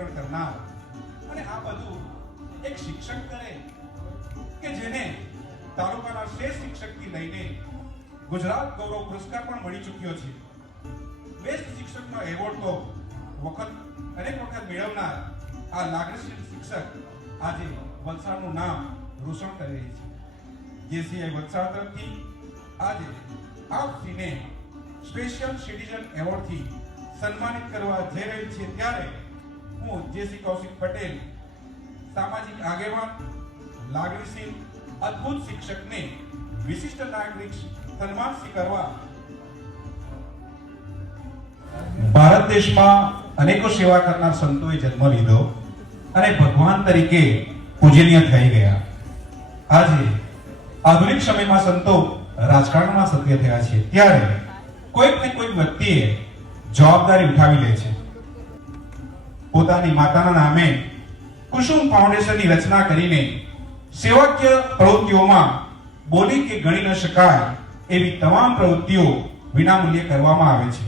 સશક્તિકરણ કરનાર અને આ બધું એક શિક્ષક કરે કે જેને તાલુકાના શ્રેષ્ઠ શિક્ષકથી લઈને ગુજરાત ગૌરવ પુરસ્કાર પણ મળી ચૂક્યો છે. બેસ્ટ શિક્ષકનો એવોર્ડ તો અનેક વખત મેળવનાર આ લાગણીશીલ શિક્ષક આજે વલસાડનું નામ રોશન કરી રહી છે. જેસીઆઈ વલસાડ તરફથી આજે આપશ્રીને સ્પેશિયલ સિટીઝન એવોર્ડથી સન્માનિત કરવા જઈ રહી છે. ત્યારે હું જેસી કૌશિક પટેલ સામાજિક આગેવાન લાગણીશીલ અદ્ભુત શિક્ષકને વિશિષ્ટ નાગરિક સન્માન સ્વીકારવા ભારત દેશમાં અનેકો સેવા કરનાર સંતોએ જન્મ લીધો અને ભગવાન તરીકે પૂજનીય થઈ ગયા. આજે આધુનિક સમયમાં સંતો રાજકારણમાં સક્રિય થયા છે. ત્યારે કોઈક ને કોઈક વ્યક્તિએ જવાબદારી ઉઠાવી લે છે. પોતાની માતાના નામે કુસુમ ફાઉન્ડેશનની રચના કરીને સેવાકીય પ્રવૃત્તિઓમાં બોલી કે ગણી ન શકાય એવી તમામ પ્રવૃત્તિઓ વિનામૂલ્યે કરવામાં આવે છે.